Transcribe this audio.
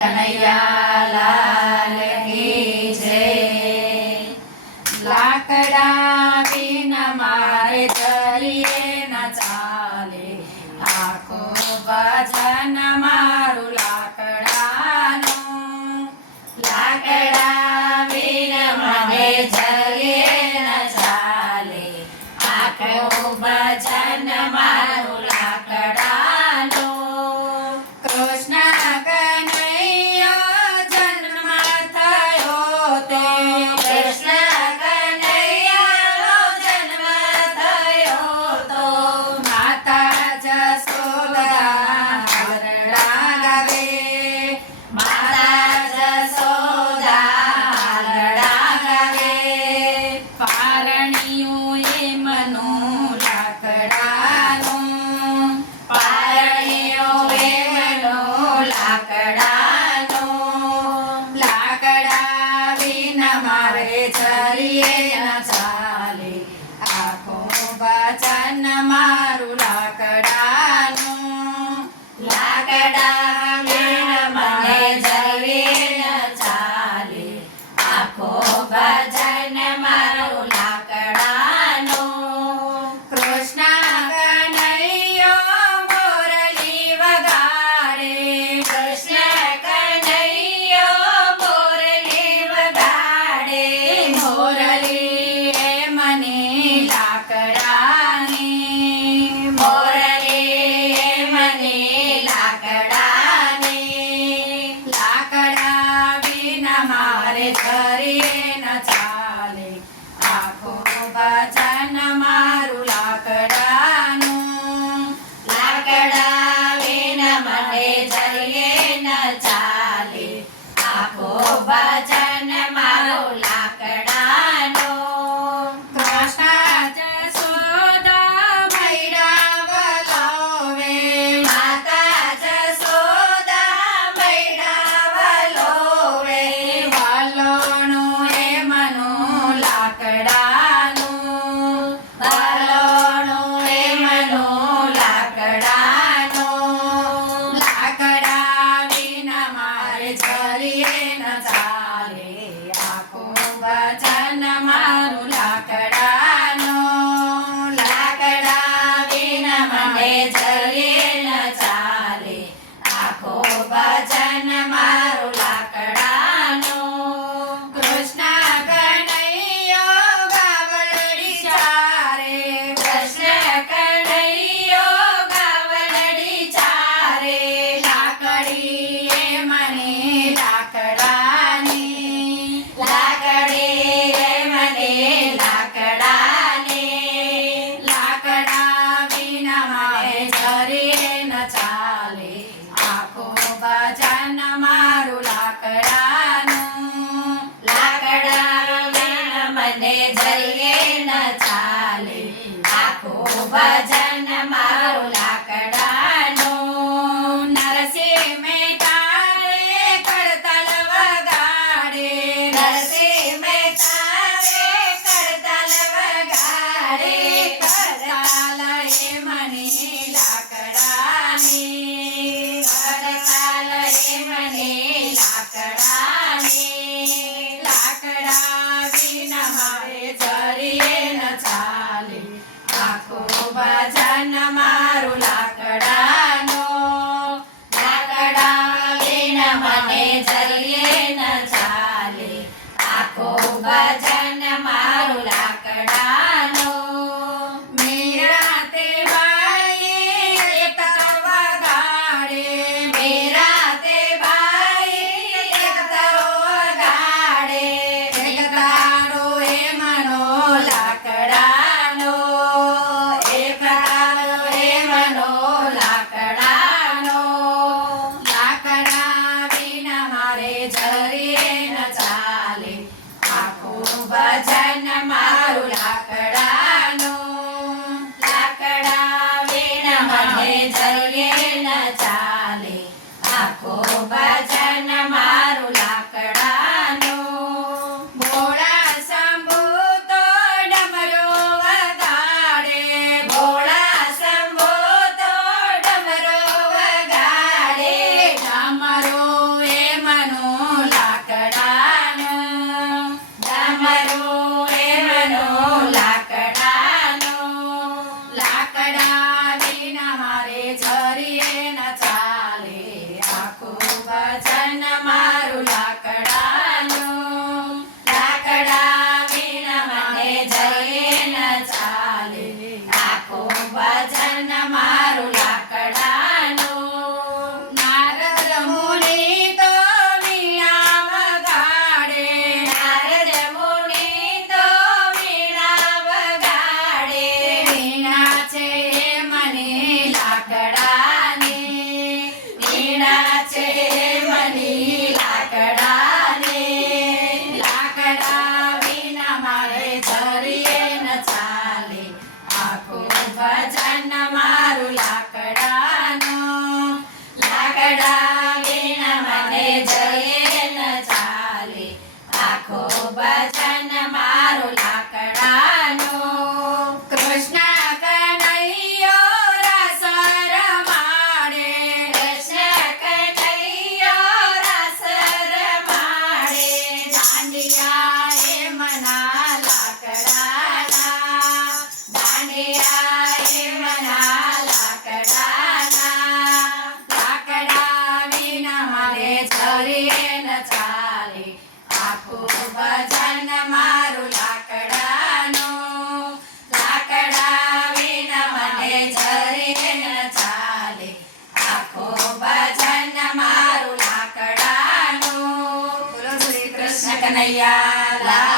કનૈયા લાલ કી જય। લાકડા વિના મારે ચલીએ ન ચાલે, આખો ભજન મારું લાકડાનું। લાકડા વિના મારે ચલીએ ન ચાલે, આખો ભજન મારું લાકડાનું। કૃષ્ણ કનૈયો જન્મ થયો તો, કૃષ્ણ કનૈયાનો જન્મ થયો તો, માતા જશોદા હાલરડા ગાવે, માતા જશોદા હાલરડા ગાવે। પારણિયું એમનું લાકડાનું, પારણિયું એમનું લાકડાનું। લાકડા વિના મારે ચલીએ ન ચાલે, આખું વચન મારું લાકડાનું। લાકડા વિના મને ચલીએ ન ચાલે, આખો ભજન મારું લાકડાનું। કૃષ્ણ કનૈયો મોરલી વગાડે, કૃષ્ણ કનૈયો મોરલી વગાડે, મોરલી એ મને લાકડાની, મોરલી એ મને લાકડાની। લાકડા વિના મારે ચલીએ ન ચાલે, આખું ભજન મારું લાકડાનું। લાકડા વિના મને ચલીએ ન ચાલે, આખું ભજન મારું લાકડાનું। કૃષ્ણ જશોદા મૈડા વલોવે, માતા જશોદા મૈડા વલોવે, વલોણું એમનું લાકડાનું, વલોણું એમનું લાકડાનું। લાકડા વિના મારે ચલીએ ન ચાલે, આખું ભજન મારું લાકડાનું। લાકડા વિના મને ચલીએ ન ચાલે, આખું ભજન મારું લાકડાનું। કૃષ્ણ કનૈયો ગાવલડી ચારે, કૃષ્ણ કનૈયો ગાવલડી ચારે, લાકડી એ મને લાકડાની, લાકડી એ મને લાકડાની। લાકડા વિના મારે ચલીએ ન ચાલે, આખું ભજન મારું લાકડાનું। લાકડા વિના મને ચલીએ ન ચાલે, આખું ભજન મારું લાકડાનું। નરસિંહ મહેતા રે કરતાલ વગાડે, નરસિંહ મહેતા રે કરતાલ વગાડે, કરતાલ એ મને લાકડાની, કરતાલ એ મને લાકડાની। લાકડા વિના મારે ચલીએ ન ચાલે, આખું ભજન મારું લાકડાનું। લાકડા વિના મને ચલીએ ન ચાલે, આખું ભજન મારું લાકડાનું। મીરા તે બાઈ એક તારો વગાડે, મીરા તે બાઈ એક તારો વગાડે, એક તારો એમનો લાકડાનો, એક તારો એમનો લાકડાનો। લાકડા વિના મારે ચલીએ ન ચાલે, આખું ભજન મારું કનૈયા લાલ